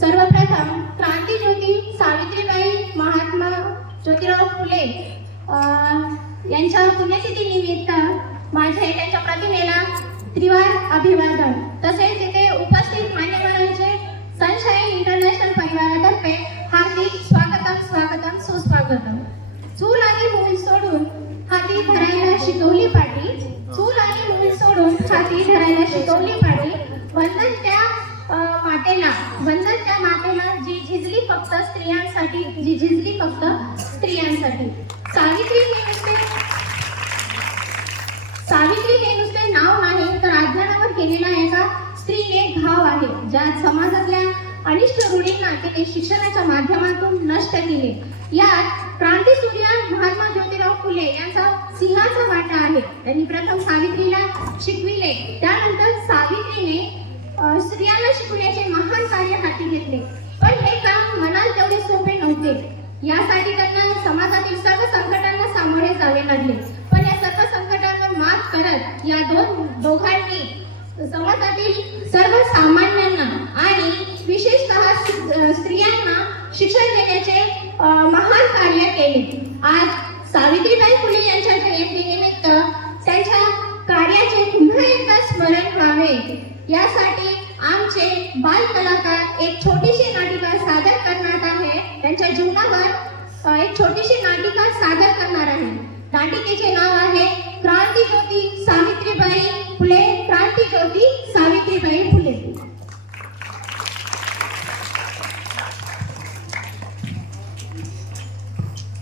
सर्वप्रथम क्रांतीज्योती सावित्रीबाई महात्मा ज्योतिराव फुले यांच्या पुण्यतिथी निमित्त माझे त्यांच्या प्रतिमेला त्रिवार अभिवादन, तसेच इथे उपस्थित मान्यवरांचे सनशाईन इंटरनॅशनल परिवारातर्फे हार्दिक स्वागतम सुस्वागतम. चूल आणि मूल सोडून हाती धरायला शिकवली पाटी, चूल आणि मूल सोडून हाती धरायला शिकवली पाटी. वंदन त्या मातेला जी झिजली फक्त स्त्रियांसाठी, जी झिजली फक्त स्त्रियांसाठी. सावित्री हे नुसते नाव नाही, तर अज्ञानावर केलेला एका स्त्रीने घाव आहे, ज्यात समाजातल्या अनिष्ट रूढींना तिने शिक्षणाच्या माध्यमातून नष्ट केले. यात क्रांतीसूर्य महात्मा ज्योतिराव फुले यांचा सिंहाचा वाटा आहे. त्यांनी प्रथम सावित्रीला शिकविले, त्यानंतर सावित्रीने स्त्रियांना शिकवण्याचे महान कार्य हाती घेतले. पण हे काम मनाला तेवढे सोपे नव्हते. यासाठी त्यांना समाजातील सर्व संकटांना सामोरे जावे लागले. पण या सर्व संकटांवर मात करत या दोघांनी समाजातील सर्व सामान्यांना आणि विशेषतः स्त्रियांना शिक्षण देण्याचे महान कार्य केले. आज सावित्रीबाई फुले यांच्या जयंतीनिमित्त त्यांच्या कार्याचे पुन्हा एकदा स्मरण व्हावे, यासाठी आमचे बाल कलाकार एक छोटीशी नाटिका सादर करणार आहे. त्यांच्या जीवनावर एक छोटीशी नाटिका सादर करणार आहे. नाटिकेचे नाव आहे क्रांतीज्योती सावित्रीबाई फुले. क्रांतीज्योती सावित्रीबाई फुले.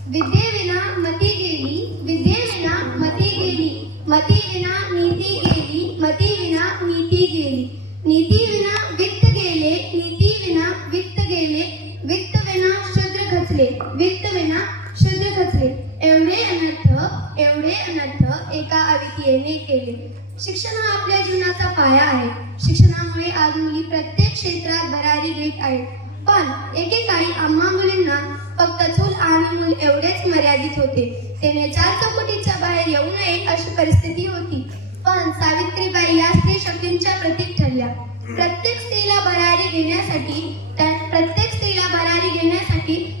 विद्येविना मती गेली, विद्येविना मती गेली, मतीविना नीती गेली, मतीविना नीती गेली, नीतीविना वित्त गेले, नीतीविना वित्त गेले, वित्तविना शूद्र खचले, वित्तविना शूद्र खचले. एवढे अनर्थ एका अवितीयेने केले. शिक्षण हा आपल्या जीवनाचा पाया आहे. शिक्षणामुळे आज मुली प्रत्येक क्षेत्रात भरारी घेत आहेत. पण एकेकाळी आम्हा मुलींना फक्त चूल आणि मूल एवढेच मर्यादित होते. त्याने 4 चौकटीच्या बाहेर येऊ नये अशी परिस्थिती होती. पण सावित्रीबाई या स्त्री शक्तींच्या प्रतीक ठरल्या. प्रत्येक स्त्रीला भरारी घेण्यासाठी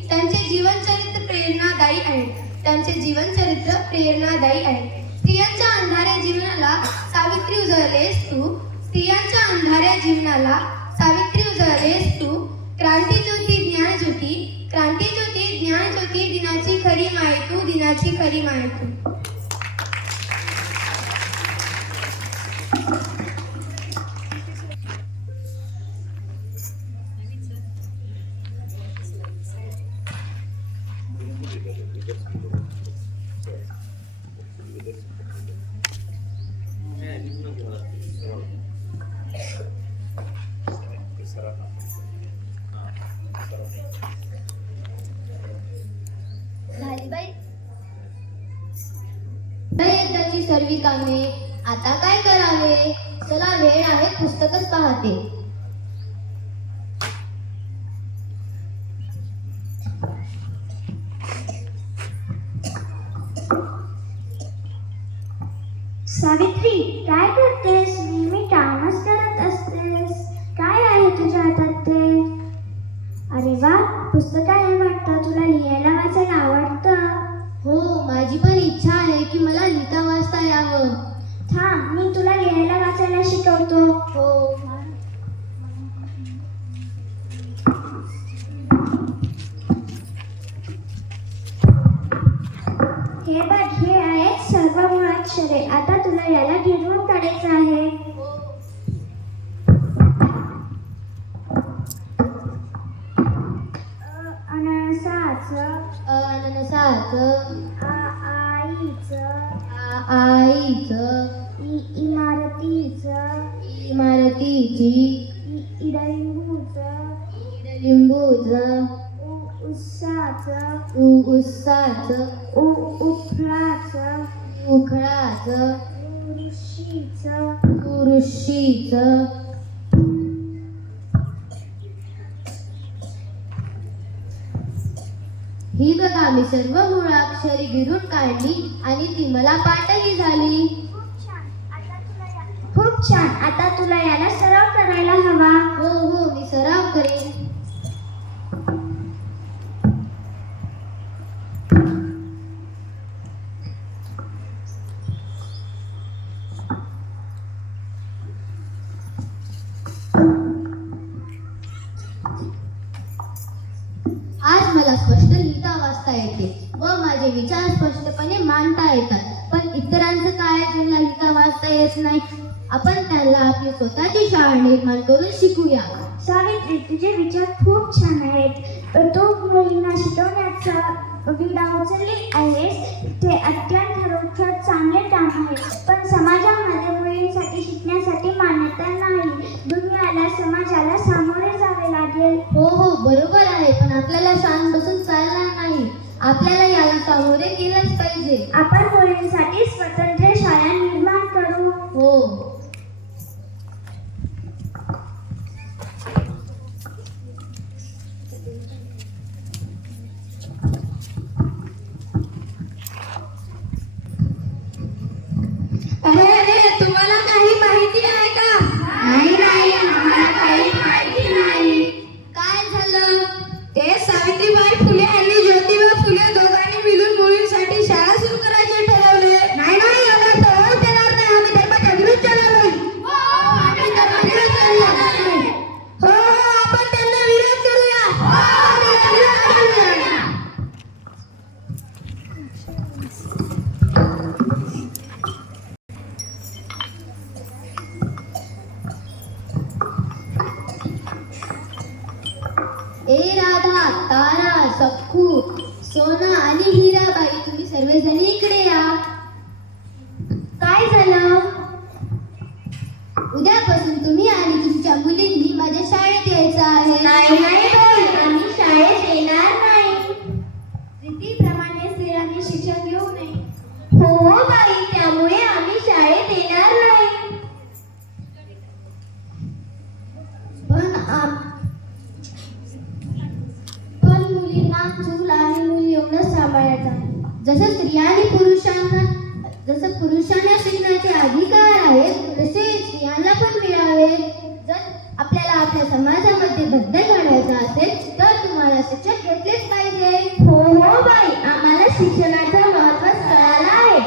त्यांचे जीवनचरित्र प्रेरणादायी आहे. स्त्रियांच्या अंधाऱ्या जीवनाला सावित्री उजळलेस तू, स्त्रियांच्या अंधाऱ्या जीवनाला सावित्री उजळलेस तू. क्रांतीज्योती ज्ञानज्योती, क्रांतीज्योती ज्ञानज्योती, दिनाची खरी माय तू, दिनाची खरी माय तू. एकदाची सर्वी कामे, आता काय करावे, चला वेळ आहे पुस्तकच पाहते. सावित्री, काय करतेस? नेहमी कामच करत असतेस. काय आहे तुझ्या हातात ते? अरे वा, पुस्तक आहे वाटतं. तुला लिहायला वाचायला आवडतं? हो, माझी पण इच्छा आहे की मला लिहिता वाचता यावं. थांब, मी तुला लिहायला वाचायला शिकवतो. हो. हे बघ, हे आहेत सर्व मुळाक्षरे. आता तुला याला गिरवून काढायचं आहे. अननसाचं, आईचं, इमारतीची, इडलिंबूचं, उसाचं, उखळाचं, ऋषीचं. ही बघा, मी सर्व मुळाक्षरे गिरून काढली आणि ती मला पाठही झाली. खूप छान. आता तुला याला सराव करायला हवा. हो, मी सराव करेन. मला स्पष्ट लिहिता वाचता येते व माझे विचार स्पष्टपणे मांडता येतात, पण इतरांचं काय ज्यांना लिहिता वाचता येत नाही? आपण त्यांना आपली स्वतःची शाळा निर्माण करून शिकूया. सावित्री, तुझे विचार खूप छान आहेत. तू मुलींना शिकवण्याचा विडा उचलली आहेस, ते अत्यंत खरोखर चांगले काम आहे. पण समाजामध्ये मुलींसाठी शिकण्यासाठी मान्यता नाही. दुनियाला समाजाला सामोरे जावे लागेल. हो हो, बरोबर आहे, पण आपल्याला शांत बसून चालणार नाही. आपल्याला याला सामोरे गेलंच पाहिजे. आपण मुलींसाठी स्वतंत्र शाळा निर्माण करू. हो. अरे तुम्हाला काही माहिती आहे का? नाही, आम्हाला काही माहिती नाही. काय झालं? ते सावित्रीबाई फुले आणि ज्योतिबा फुले दोघांनी मिळून मुलींसाठी शाळा सुरू करायचे ठरवले. नाही, आम्हाला तर देणार नाही. आम्ही धर्माच्या विरुद्ध चाललोय. हो, आपण त्यांना विरोध करूया. ए राधा, तारा, सख्खू, सोना आणि हिराबाई, तुम्ही सर्वजण इकडे या. काय झालं? उद्यापासून तुम्ही आणि तुमच्या मुलींनी माझ्या शाळेत यायचं आहे. आम्ही शाळेत येणार नाही. रीतीप्रमाणे स्त्रियांनी शिक्षण घेऊ नये. हो बाई, त्यामुळे आम्ही शाळेत येणार नाही. पण मुलींना चूल आणि मूल एवढं सांभाळायचं आहे. जसं पुरुषांना शिकण्याचे अधिकार आहेत, तसे स्त्रियांना पण मिळावे. जर आपल्याला आपल्या समाजामध्ये बदल घडवायचा असेल तर तुम्हाला शिक्षण घेतलेच पाहिजे. हो बाई, आम्हाला शिक्षणाचं महत्त्व कळालं आहे.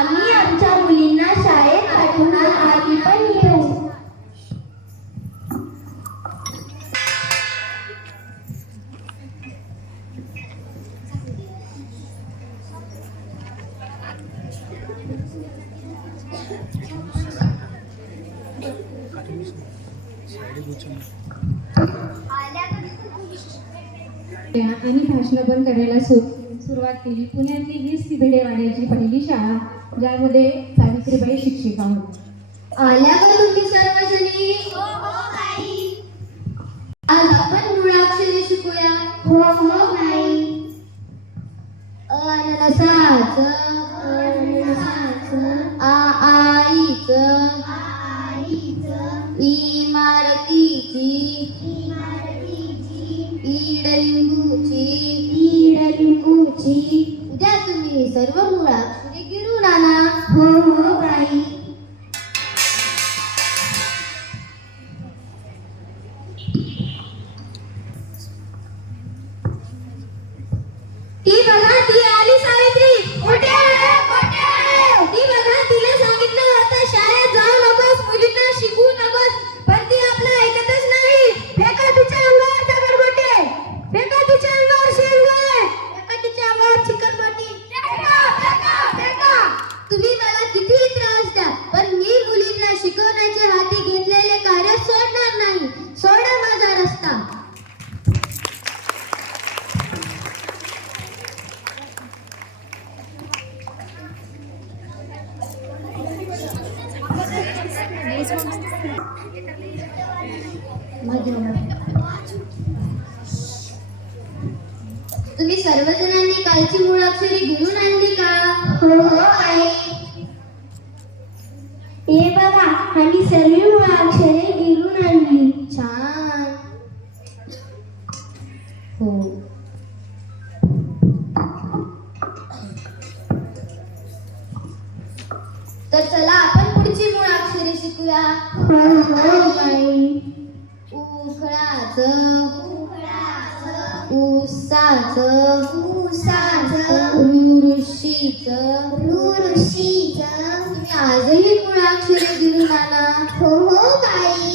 आम्ही आमच्या मुलींना शाळेत पाठवून आधी पण येऊ. आणि भाषण पण करायला सुरुवात केली. पुण्यातली 20 भिडेवाड्याची पहिली शाळा, ज्यामध्ये सावित्रीबाई शिक्षिका होत्या. आल्या का तुम्ही सर्वजणी? आज आपण मुळाक्षरे शिकूया. हो बाई. अननसाचं, आईचं, इमारतीची, ईडलिंबूची. उद्या तुम्ही सर्व मुळाक्षरे गिरून आणा. हो बाई. ती बघा, ती आली सावित्री. कुठे आहे? ती बघा, तिला सांगितलं होतं शाळेत जाऊ नकोस, मुलींना शिकवू नकोस, पण ती आपलं ऐकतच नाही. फेका तिच्या अंगावर दगडगोटे, फेका तिच्या अंगावर शेंगोळे, फेका तिच्या अंगावर चिकनमाती. तुम्ही मला कितीही त्रास द्या, पण मी मुलींना शिकवण्याचे हाती घेतलेले कार्य सोडणार नाही. सोडा माझा रस्ता. तुम्ही सर्वजणांनी कालची मुळाक्षरे गिरून आणली का? हो बाई. हे बघा, आम्ही सर्व मुळाक्षरे गिरून आणली. छान. हो. तर चला आपण पुढची मुळाक्षरे शिकूया. हो बाई. उखळाचं, ऊसाचं, ऋषीचं, तुम्ही आजही मुळाक्षरे गिरून आणा. हो बाई.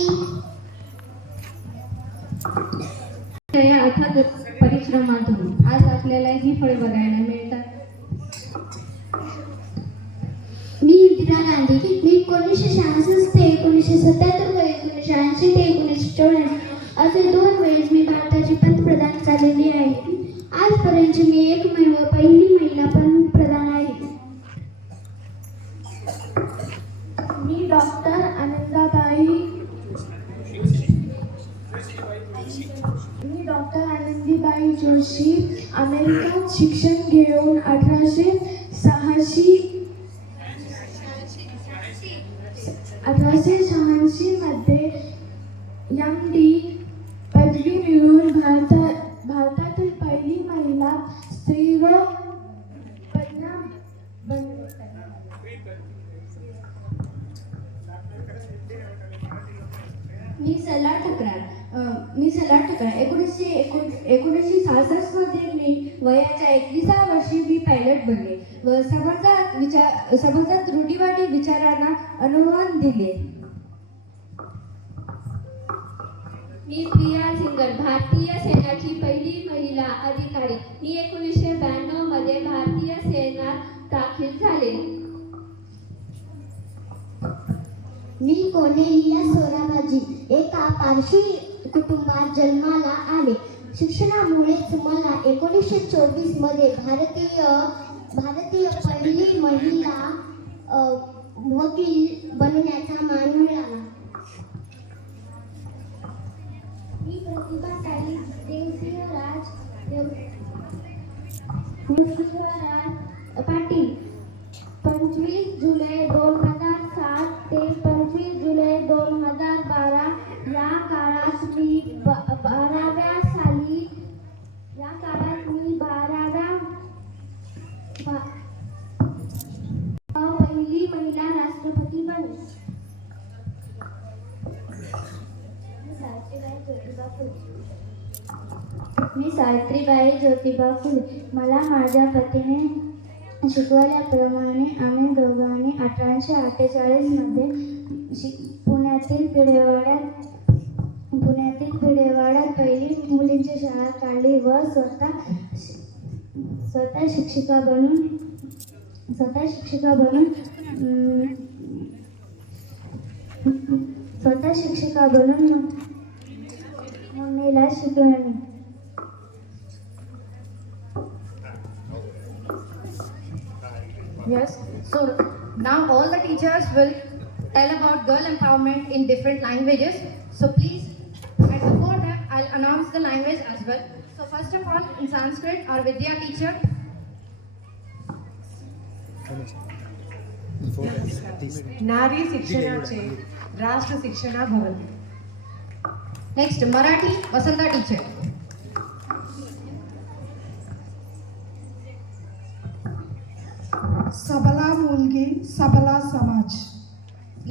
या अथक परिश्रमातून आज आपल्याला ही फळे बघायला मिळतात. मी इंदिरा गांधी. मी 1966 ते 1977 व 1980 ते 1984 असे 2 वेळेस मी भारताची पंतप्रधान झालेली आहे. आजपर्यंत मी एकमेव पहिली महिला पंतप्रधान आहे. मी डॉक्टर आनंदीबाई जोशी अमेरिकेत शिक्षण घेऊन 1886 मध्ये MD पदवी मिळवून भारतातील पहिली महिला स्त्रीरोग तज्ज्ञ बनली. मी सलाड ठकरार 1966 मध्ये मी वयाच्या 21व्या वर्षी मी पायलट बनले व समाजात रूढीवादी विचारांना अनुवाद दिले. मी प्रिया सिंगर, भारतीय सेनेची पहिली महिला अधिकारी. मी 1992 मध्ये भारतीय सेनेत दाखल झाले. मी कोनेलिया सोराबाजी एका पारशी कुटुंबात जन्माला आले. शिक्षणामुळेच मला 1924 मध्ये भारतीय पहिली महिला वकील बनण्याचा मान मिळाला. मी प्रतिभा ताई देवसिंहराज पाटील 25 जुलै 2007 ते 25 जुलै 2012 या काळात मी 12व्या पहिली महिला राष्ट्रपती बनले. मी सावित्रीबाई ज्योतिबा फुले. मला माझ्या पतीने शिकवल्याप्रमाणे आम्ही दोघांनी 1848 मध्ये पुण्यातील भिडेवाड्यात पहिली मुलींची शाळा काढली व स्वतः शिक्षिका बनून मुलीला शिकवली. Yes, so now all the teachers will tell about girl empowerment in different languages. So please, and before that, I'll announce the language as well. So first of all, in Sanskrit, our Vidya teacher. नारी शिक्षणाचे राष्ट्र शिक्षणा भवन. Next, Marathi, Vasanta teacher. सबला मुलगी सबला समाज.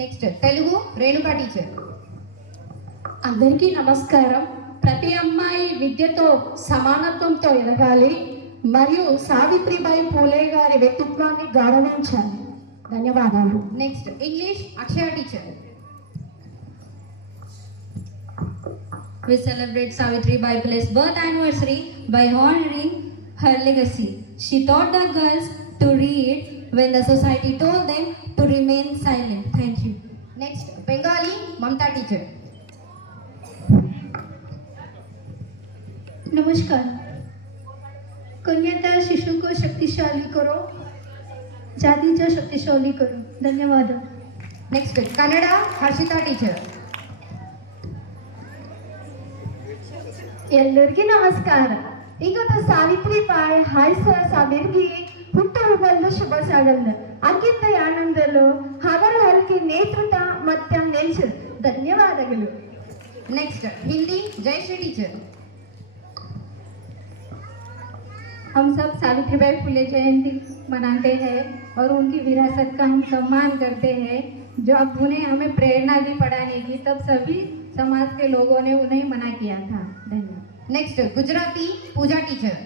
Next, Telugu, Renuka teacher. అందరికీ నమస్కారం. ప్రతి అమ్మాయి విద్యతో సమానత్వంతో ఎదగాలి మరియు సావిత్రిబాయి పూలే గారి వ్యక్తిత్వాన్ని గౌరవించాలి. ధన్యవాదాలు. Next, English, Akshaya teacher. We celebrate Savitribai Phule's birth anniversary by honoring her legacy. She taught the girls to read when the society told them to remain silent. Thank you. Next, Bengali, Mamta teacher. नमस्कार. कन्याता शिशु को शक्तिशाली करो, जातीचा शक्तिशाली करो. धन्यवाद. Next, Kannada, Harshita teacher. ಎಲ್ಲರಿಗೂ ನಮಸ್ಕಾರ. ಇವತ್ತು ಸಾವಿತ್ರಿಬಾಯಿ ಹಾಯ್ಸರ ಸಾವಿರ್ಗಿ ಹುಟ್ಟುಹಬ್ಬಲು ಶುಭ ಸಾಗಲ್ಲ ಅಗಿಂತ ಆನಂದಲು ಅವರ ಹರಕೆ ನೇತೃತ್ವ ಮತ್ತು ನೆಲೆಸು. ಧನ್ಯವಾದಗಳು. Next, Hindi, Jayashree teacher. हम सब सावित्रीबाई फुले जयंती मनाते हैं और उनकी विरासत का हम सम्मान करते हैं. जो अब उन्हें हमें प्रेरणा दी पढ़ाने की, तब सभी समाज के लोगों ने उन्हें मना किया था. धन्यवाद. Next, Gujarati, Pooja teacher.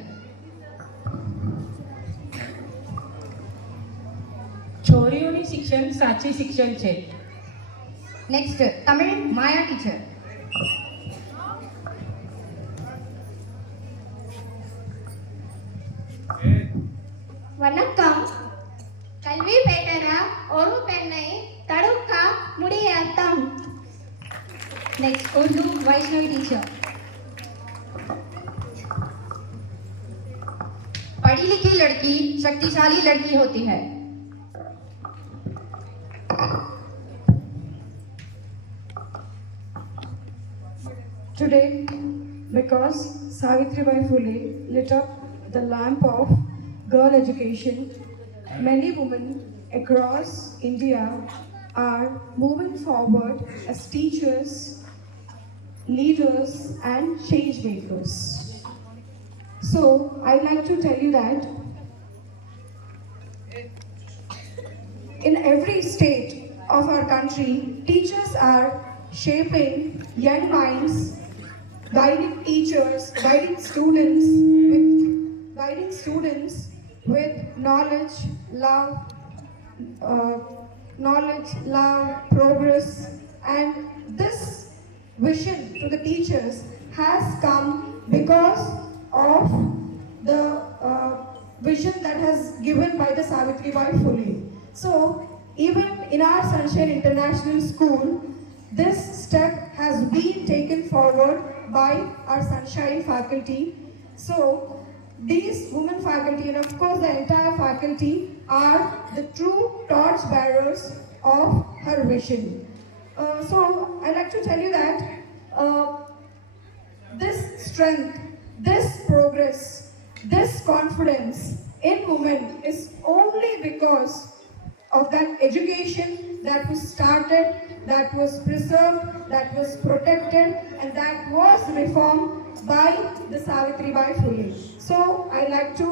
છોરીઓની શિક્ષણ સાચી શિક્ષણ છે. Next, Tamil, Maya teacher. வணக்கம். கல்வி பெற்றனா ஒரு பெண்ணை தடுக்க முடியாதாம். Next, Urdu Vaishnavi teacher. पढ़ी लिखी लड़की शक्तिशाली लड़की होती है. Today, because Savitribai Phule lit up the lamp of girl education, many women across India are moving forward as teachers, leaders, and change makers. So, I'd like to tell you that in every state of our country, teachers are shaping young minds, guiding teachers, guiding students with knowledge, love, progress, and this vision to the teachers has come because of the vision that has given by the Savitribai Phule. So, even in our Sunshine International School, this step has been taken forward by our Sunshine faculty. So, these women faculty and of course the entire faculty are the true torch bearers of her vision. So, I'd like to tell you that this strength, this progress, this confidence in women is only because of that education that was started, that was preserved, that was protected, and that was reformed by the Savitribai Phule. So I like to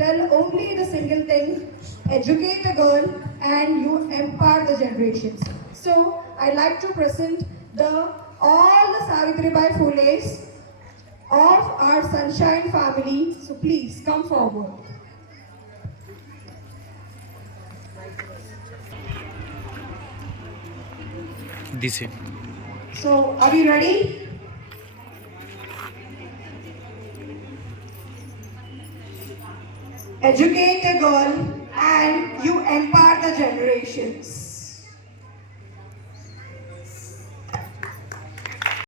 tell only the single thing: educate a girl and you empower the generations. So I like to present all the Savitribai Phules of our Sunshine family. So please come forward. This is. So, are you ready? Educate a girl and you empower the generations.